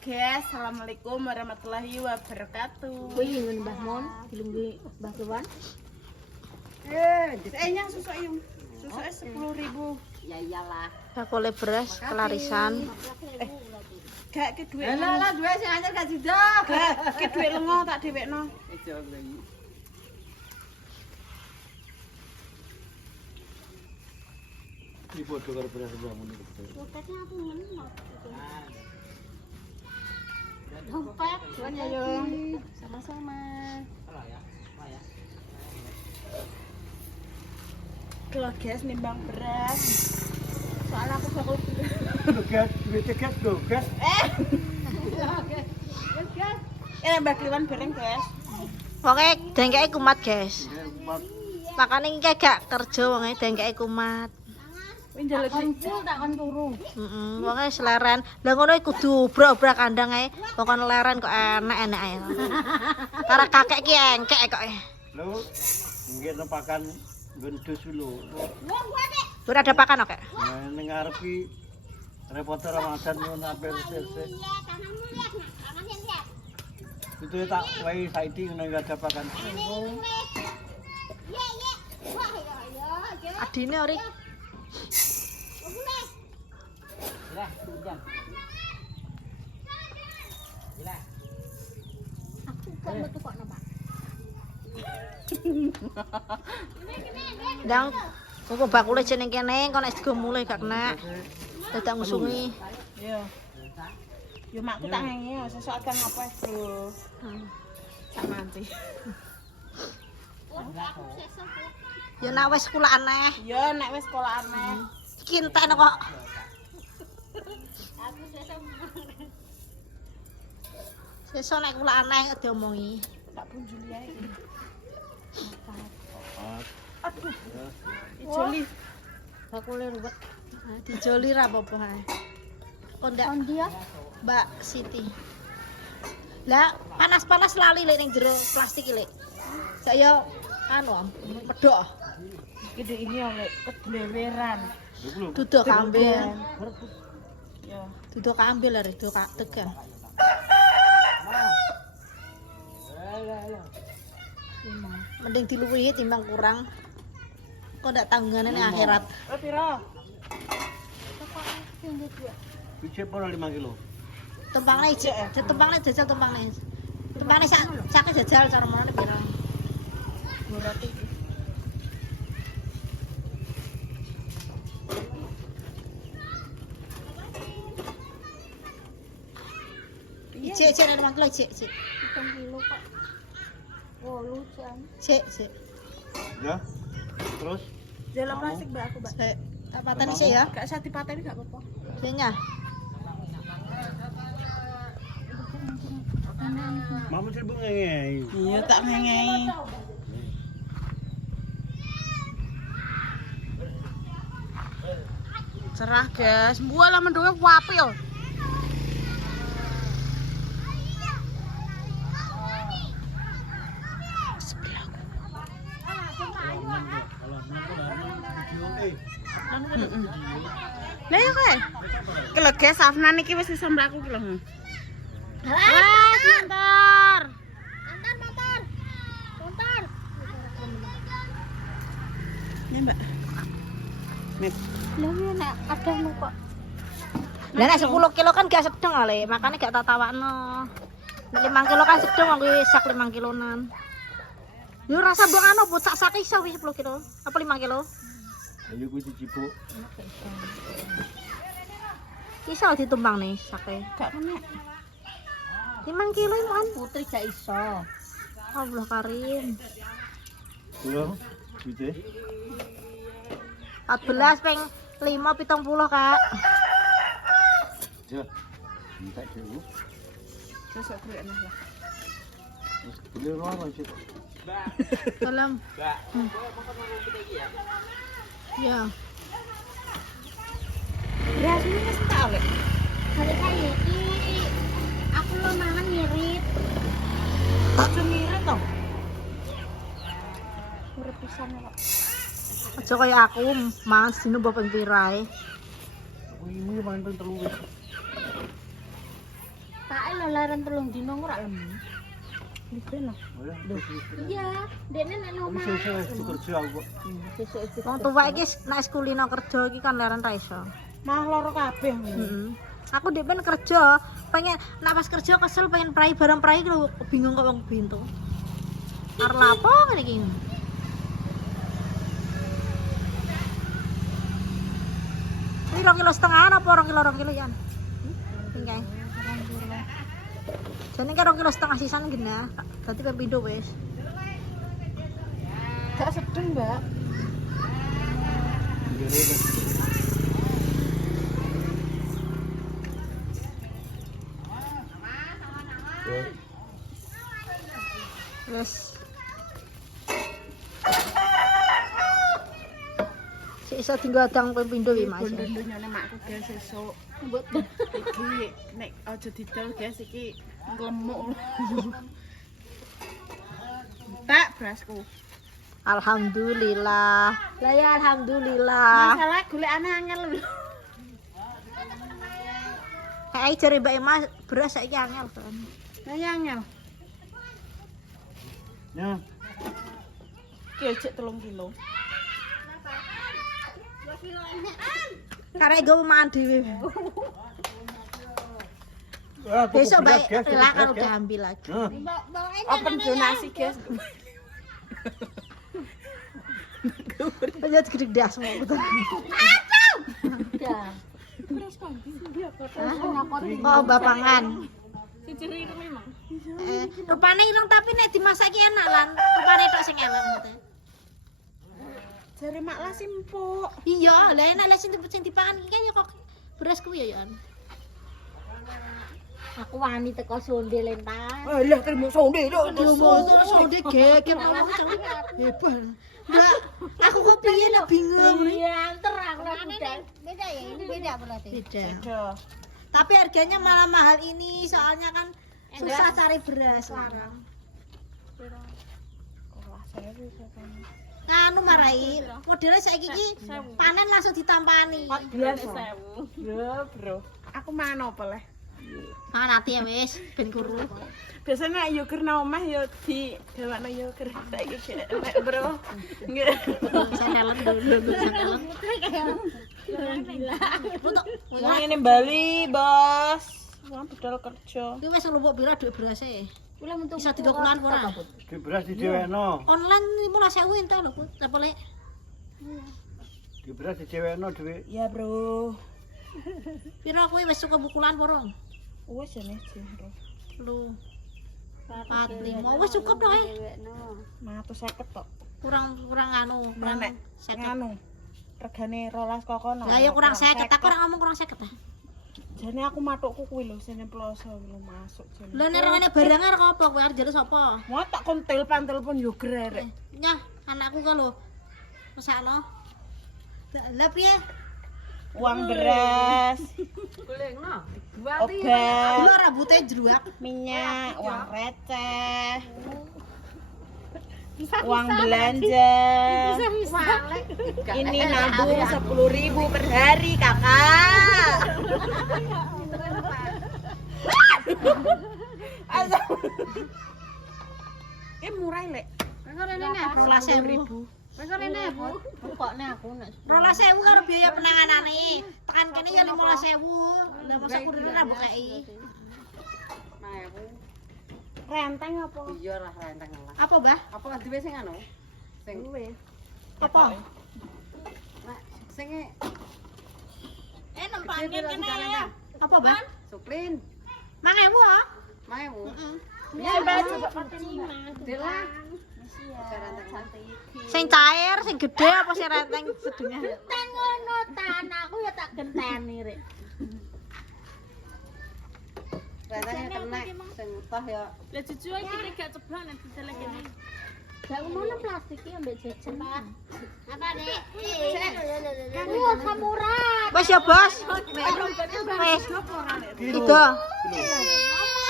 guys, assalamualaikum warahmatullahi wabarakatuh. Kuwi ngen Mbah Mon, dilungguhi Mbah Kewan. Nya susu ayung. Susuke 10.000. Ya iyalah. Bakule beras kelarisan. Gak ke duit. Lah duwe sing anyar gak sida. Gak ke duit lengo tak dhewekno. Ini bodoh karo beras sebelah mun iki. Dokternya aku ngen. Dompet, Tuan Yayung. Sama-sama. Kalau guys nimbang beras. Soalnya aku bakal Gas, duit gas lho, gas. Mbak Kliwan bareng guys. Wonge dengkeke kumat, guys. Makane iki gak kerja wonge dengkeke kumat. Kuwi njaluk Full tak kon turu. Wonge seleren. Lah ngono kudu obrak-obrak kandang ae. Pokoknya leren kok enak-enak ae. Karo kakek ki engkek kok. Lho, nggih nempakan gendus lho. Ora ada pakan kok. Nah, ning ngarep ki repot Ramadan ngono apel sese. Itu tak wae saiki ngono enggak ada pakan. Adine ori. Aku gak metu kok Pak. Ndang kok bakule jeneng kene kok nek digo mulai gak kena. Dadak ngusungi. Yo. Yo makku tak ngene sesuk akan apa, Bro. Sak nanti. Ya nek wis sekolah aneh. Yo nek wis sekolah aneh. Iki entek kok. Sesuk nek kula aneh diomongi. Tak punjuli ae. Aduh. Ijoli. Bakule ruwet. Dijoli ra apa-apa ae. Kok ndak Dia Mbak Siti. Lah panas-panas lali lek ning jero plastik iki lek. Saya anu medok. Gede ini oleh kedleweran. Duduk ambil. Yo. Duduk ambil lho, duduk tegang. Mending diluwihi timbang kurang. Kok ndak tanggungane ning akhirat. Piro? Biji pora 5 kilo. Tempangne ijek, tempangne jajal tempangne. Tempangne sak jajal cara menane piro. Berarti Ijek nek 5 kilo ijek. 1 kilo kok. Oh, lucu. Cek. Ya. Terus jelo plastik Mbak aku, Mbak. Sik, tak pateni sik ya. Gak usah dipateni gak apa-apa. Senya. Mama serbu ngengei. Iya tak ngengei. Cerah guys, buah lah mendungnya wapil. Lah ya kae. Kalau guys Afnan iki wis iso mlaku ki lho. Bentar. Motor. Ini Mbak. Met. Lah ya nek ada lu kok. Lah nek 10 kilo kan gak sedeng ale, makane gak tak tawakno. Nek 5 kilo kan sedeng wong kuwi sak 5 kilonan. Yo rasa mbok anu bu sak iso wis 10 kilo. Apa 5 kilo? Ayo kuwi dicipuk. Iso ditumbang nih sake. Gak kena. 5 kilo kan. Putri gak iso. Allah karim. Piro? Biji. 14 ping 5 70 Kak. Ya. Minta dulu. Sesuk duit lah. Wis beli loro sik. Tolong. Ya. Ya sini wis tak oleh. Hari kaya iki aku lo mangan ngirit. Cemiran toh. Urip pisan kok. Aja kaya aku mangan dino mbok ping pira ae. Kuwi mangan ping 3 wis. Bapake lho laren 3 dino ora lemu. Libren. Oh ya, Iya, dekne nek nang omah. wis kerja aku kok. Sesuk Wong tuwa iki nek kulino kerja iki kan leren ra iso. Mah loro kabeh. Heeh. Aku dhewe pengen kerja, pengen nak pas kerja kesel pengen prai bareng prai lho bingung kok wong bintu. Arep lapo ngene iki. Ini 2,5 kilo apa 2 kilo yan? Tinggal. Jadi kan 2,5 kilo sisan gena, berarti pempindo wes. Gak sedeng, Mbak. Wes. Si iso tinggal adang pempindo wi Mas. Bondo-bondone makku guys sesuk. Iki nek aja didol guys iki lemuk. Tak berasku. Alhamdulillah. Lah ya alhamdulillah. Masalah golekane angel lho. Kayak jare Mbak Emma beras saiki angel kan. Lah ya angel. Ya, Ki cek 3 kilo. Karena gue mangan dhewe. Besok Mbak Ella kan udah ambil lagi. Open donasi guys. Aja gede das mau betul. Ya. Oh, bapangan. Sijiri itu memang. Rupane ireng tapi nek dimasak ki enak lan. Rupane tok sing elek ngoten. Jare mak lah simpuk. Iya, lah enak lah sing dipangan iki kan ya kok beras kuwi ya. Aku wani teko sonde lentas. Alah terima sonde lho. Sonde geger mau hebat. Nah, aku kok piye lah bingung. Iya, anter aku udah. Beda ya, ini beda berarti. Beda. Beda. Tapi harganya malah mahal ini soalnya kan susah cari beras sekarang. Anu marai, modelnya saiki iki panen langsung ditampani. 14.000. Ya, Bro. Aku mangan apa leh? Mangan ati ya wis ben kuru. Biasanya nek yogur nang omah ya di gawakno yogur. Saiki gek nek, Bro. Nggih. Sanelen dulu sanelen. Untuk Wong ini Bali, Bos. Wong bedal kerja. kuwi wis lumpuk pira dhuwit berase? Kula mentu Bisa didokulan ora? di beras di dewekno. Online 15.000 entuk lho, apa lek? Di beras di dewekno dhuwit. Ya, Bro. Pira kuwi wis suka bukulan apa? Wes jane sih, Bro. Lu 4 5 wis cukup dong. 150 tok. Kurang anu, kurang Nek 50. nganu. Regane 12 kokono. Lah ya kurang 50, tak ora ngomong kurang 50 ah. Jane aku matukku kuwi lho sing ploso lho masuk jane. Lah nek rene barang arep apa kowe arep jare sapa? Mau tak kon telepon yogur rek. Nyah, anakku ka lho. Mesakno. Lah piye? Uang beras, obat, Lho rambutnya jeruak. minyak, uang receh, uang belanja. Ini nabung 10.000 per hari, Kakak. Murah, Lek. Kok rene nek 12.000. Kok rene Bu? Pokokne aku nek 12.000 karo biaya penanganane. Tekan kene ya 15.000. Lah masa kurine ra mbekeki. Renteng apa? Iya lah renteng lah. Apa, Mbah? Apa kan dhewe sing anu? Sing Apa? sing Nempangke kene ya. Apa, Mbah? Suklin. 5.000 ah? Mau. Ya, Mbak, coba Dela. Sing cair, sing gede apa sing renteng sedengah? Teng ngono ta anakku ya tak genteni rek. Rentengnya kena sing toh ya. Lah cucu iki gak ceblok nek dicelek kene. Gak ngono plastik iki ambek jajan. Apa, Dek? Kamu samurai. Wes ya, Bos. Wes. Itu.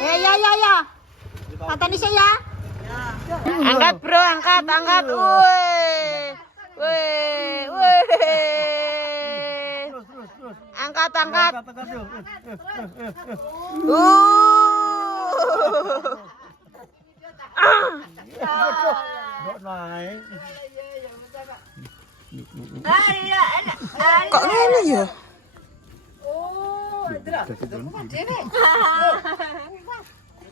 Ya. Pateni sih ya. Angkat, Bro, angkat. Woi. Terus. Angkat. Angkat yuk. Uh.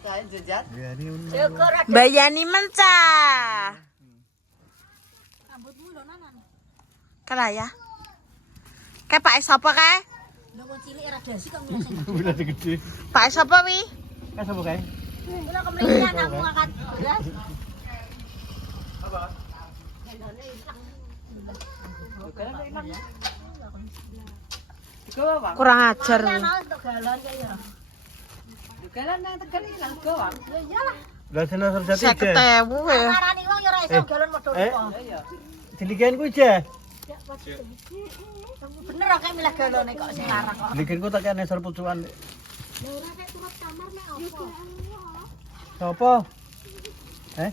Kayak jejat. Ya ini Syukur ada Bayani menca. rambutmu lho nanan. Kala ya. Kayak Pak sapa kae? Lho wong cilik radiasi kok ngene. udah gede. Pak sapa wi? Kan sama kayak. Kula kemrene anakmu angkat beras. Kurang ajar. Mau untuk galon kaya ya. Galon nang tegal ilang gawang. Ya iyalah. Lah sana serjati je. 50.000 ya. Marani wong ya ora iso galon modho Eh. kok. Diligen ku je. Bener kok milih galone kok sing larang kok. Diligen ku tak kene nesor pucukan. Sopo? Eh?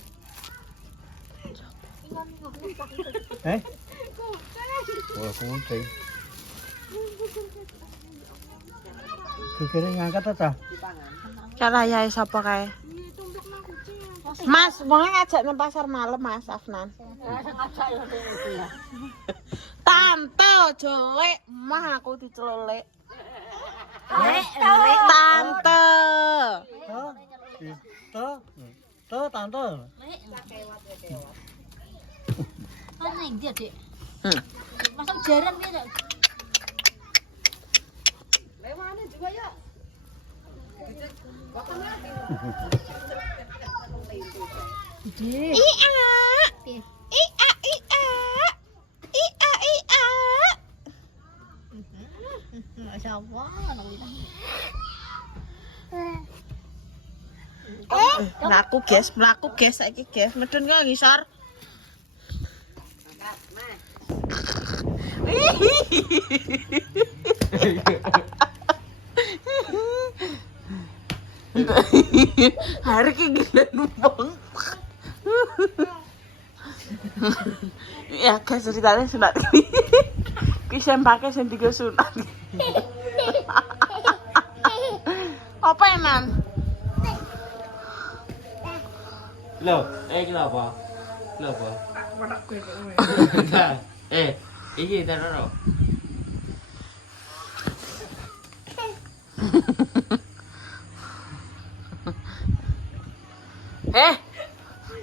Eh? Wah, kucing. Kira ngangkat ta? Kala ya sapa kae? Mas, wong ngajak nang pasar malam Mas Afnan. Tante jelek, mah aku dicelelek. Tante. Tuh, tante. Oh ning dia, Dik. Masuk jaran piye, Dik? Lewane juga ya. Dik. Iya. Piye? Iya, iya. Iya, iya. Masyaallah, anak kita. Mlaku guys saiki guys. Medun kok ngisor. Hari ki gila numpang. Ya guys ceritanya sunat. Ki sempake sing tiga sunat. Apa eman? Loh, kenapa? Kenapa? Iki taruh.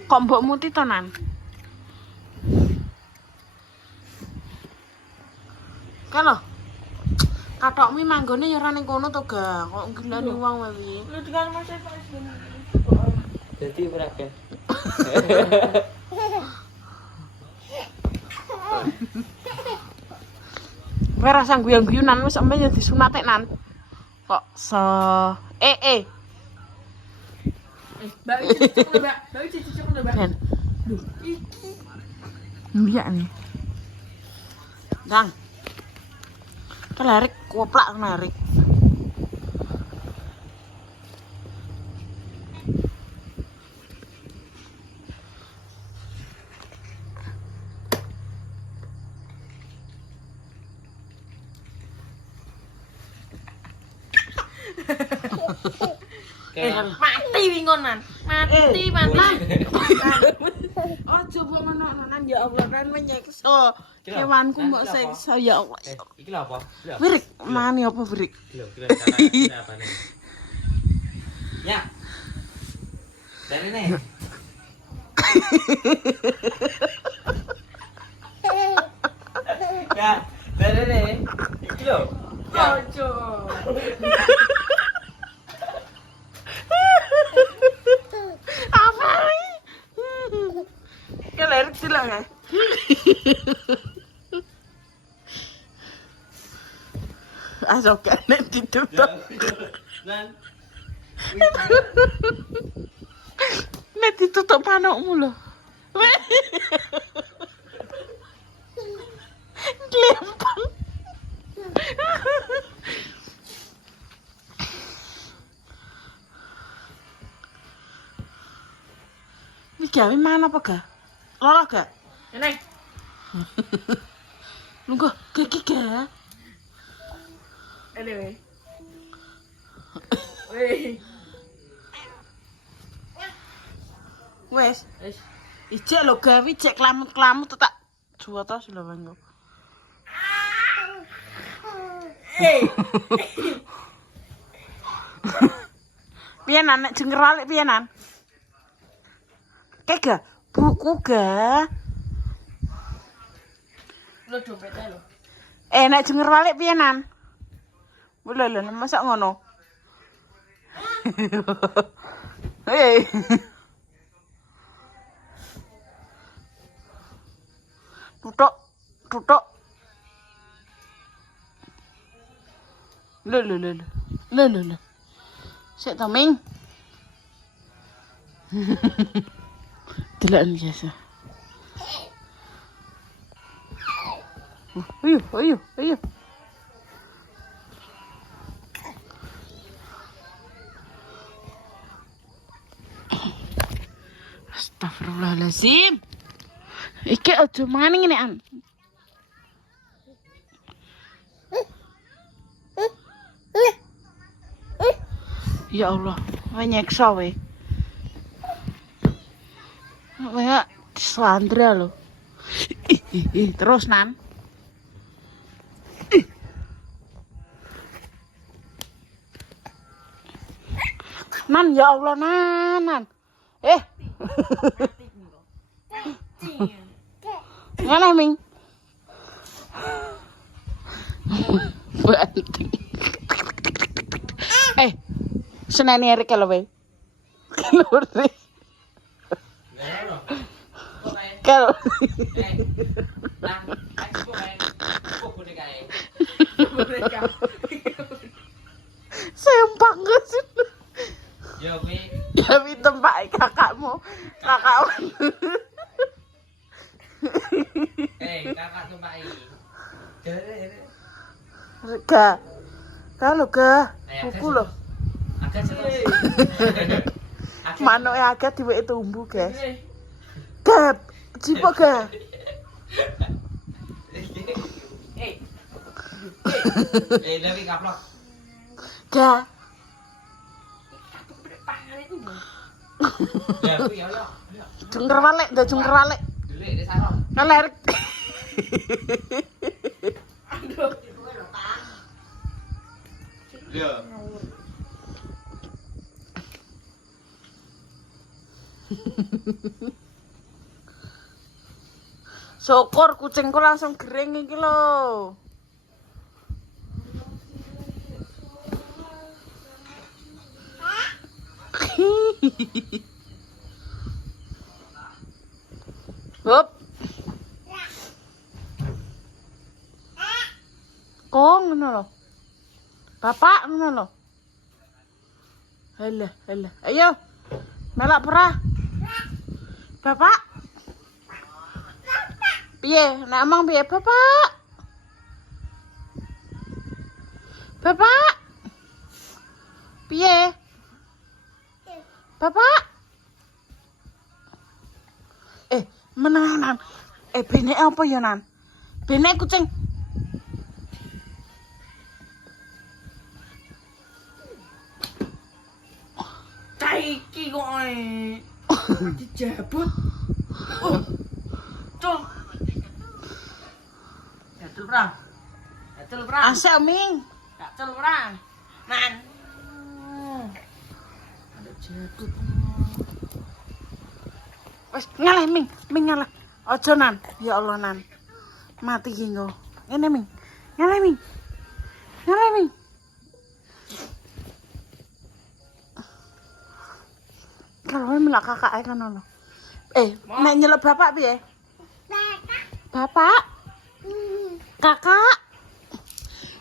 Kok mbok muti tenan? Kan lho. Kathokmu manggone ya ora ning kono to, Ga. Kok gilani wong wae iki. Lu dengan Mas Eva Jadi berapa? Kowe rasa guyon-guyonan wis sampe ya disunate nan. Kok Mbak Cici coba, Mbak. Iya nih. Dang. Kelarik koplak narik. Mati wingonan. Mati. Oh coba ngono-ngonan ya Allah kan menyiksa. Kewanku mbok siksa ya Allah. Iki lho apa? Wirik, mani apa wirik? Lho, kira apa nih? Ya. Dari nih. Ya, dari nih. Iki lho. Ojo. Apa ini? Kelerik sila ya. Asokan ditutup. Nan. Nek ditutup panokmu lho. Glempang. Ini gawe mana apa ga? Loro ga? Ini. Lungguh, gak ga? Anyway. Wes. Ijek lho gawe ijek klamut-klamut tak juwata lho bang. Piye nan nek jengker walik piye nan? Kayak ga buku ga. Lo dompetnya lo. Nek jengker walik piye nan? Lho masa ngono? Hei. Tutuk. Lho. Sik to Ming. Deloken biasa. Ayo. Astagfirullahaladzim. Iki aja maning ini an. Ya Allah, nyeksa we. Kayak Sandra lo. Terus nan. Nan ya Allah nan. Ngene Ming. Banting. Senani Erik kalau we. Kalau sempak gak sih? Tapi tempat kakakmu. Kakak tempat ini. Kalau buku lo. Agak sih. Manuk agak diweke tumbuh, guys. Gap, cipo ga. Tapi kaplok. Ga. Ya, ya Allah. Jungker walik, ndak jungker walik. Delik di sarong. Ngelerek. Ya. Syukur kucingku langsung gering iki lho. Hop. Kok ngono lho. Bapak ngono lho. Halah. Ayo. Melak perah. Bapak. Piye? Nek amang piye, Bapak? Bapak. Piye? Bapak. Menanan. Benek apa ya, Nan? Benek kucing. Iki kok dijabut. Cung. Gatel perang. Asik Ming. Gatel perang. Nan. Ada jabut. Wes ngalah Ming ngalah. Aja Nan. Ya Allah Nan. Mati ki engko. Ngene Ming. Ngalah Ming. Kalau melak kakak ae kan ono. Nek nyeluk bapak piye? Bapak? Kakak?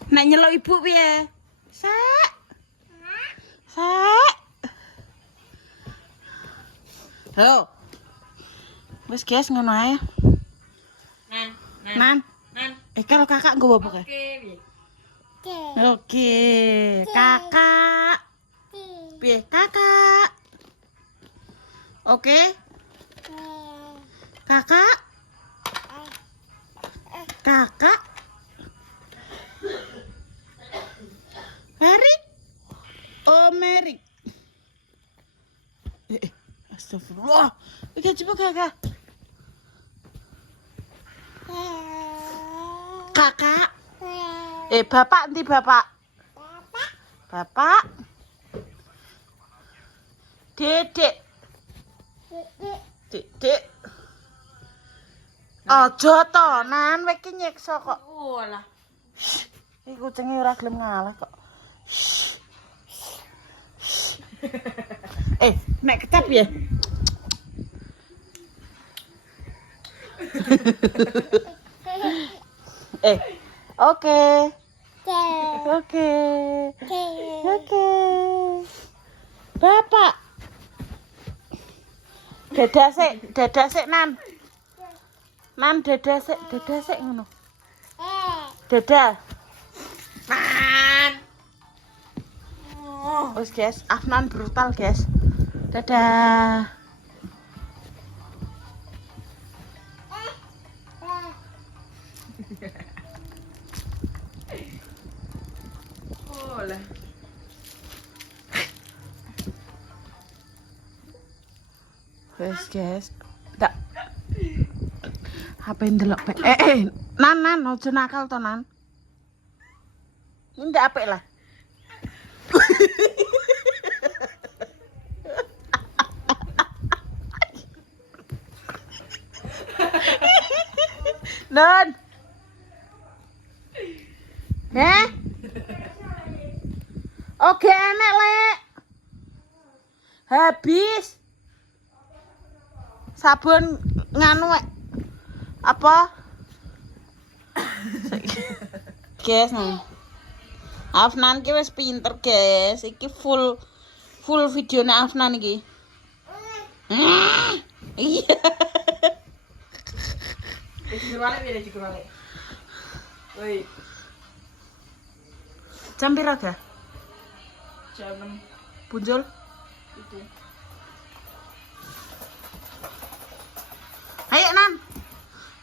Nek nyeluk ibu piye? Sek. Yo. Wis guys ngono ae. Nan. Kalau kakak nggo apa kae? Oke. Kakak. Piye? Kakak. Oke. Kakak. Merik. Oh, Merik. Astagfirullah. Oke, coba kakak. Kakak. Bapak nanti bapak. Bapak. Dedek. Dedek. Aja to, Nan, kowe iki nyiksa kok. Walah. Iki kucinge ora gelem ngalah kok. Nek kecap ya. Oke. Oke. Bapak. Dadah sik Nan. Nan dadah sik ngono. Dadah. Nan. Wes guys, Afnan brutal guys. Dadah. Olah. Wes guys. Tak. HP ndelok Nan, ojo nakal to Nan. Ini ndak apik lah. Nan. Oke enak lek. Habis. Sabun nganu apa? Guys, Afnan ki wis pinter, guys. Iki full videone Afnan iki. Iya. Woi. Jam pira ga? Jam 6. Punjul? Itu. Ayo Nan.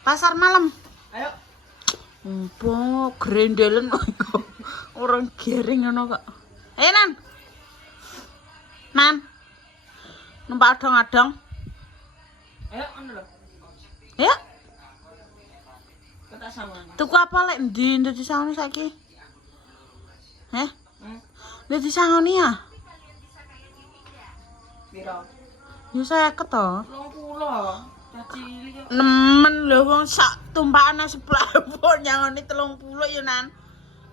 Pasar malam. Ayo. Empok grendelen kok. Orang gering ngono kok. Ayo Nan. Nan. Numpak adong-adong. Ayo ngono lho. Ya. Kata sama. Tuku apa lek ndi ndek disangoni saiki? Heh? Ndek disangoni ya? Piro? Ya 50 to. 20. Nemen lho wong sak tumpakane sebelah pun nyangoni 30 ya Nan.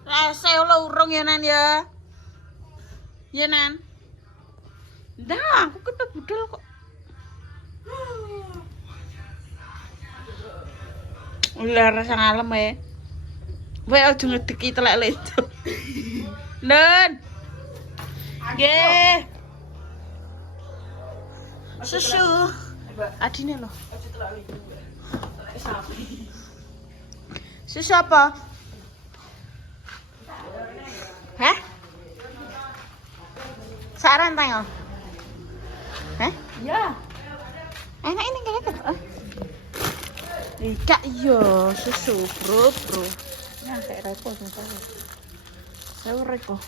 Rese lho urung ya Nan ya. Ya Nan. Ndak, aku kena budal kok. Ulah rasa ngalem ya. Wae aja ngedeki telek itu. Nan. Nggih. Susu. Adine lho. Susu apa? Hah? Saran tengok. Hah? Ya. Enak ini enggak? Ika iya susu bro. Nah kayak repot nih. Saya repot.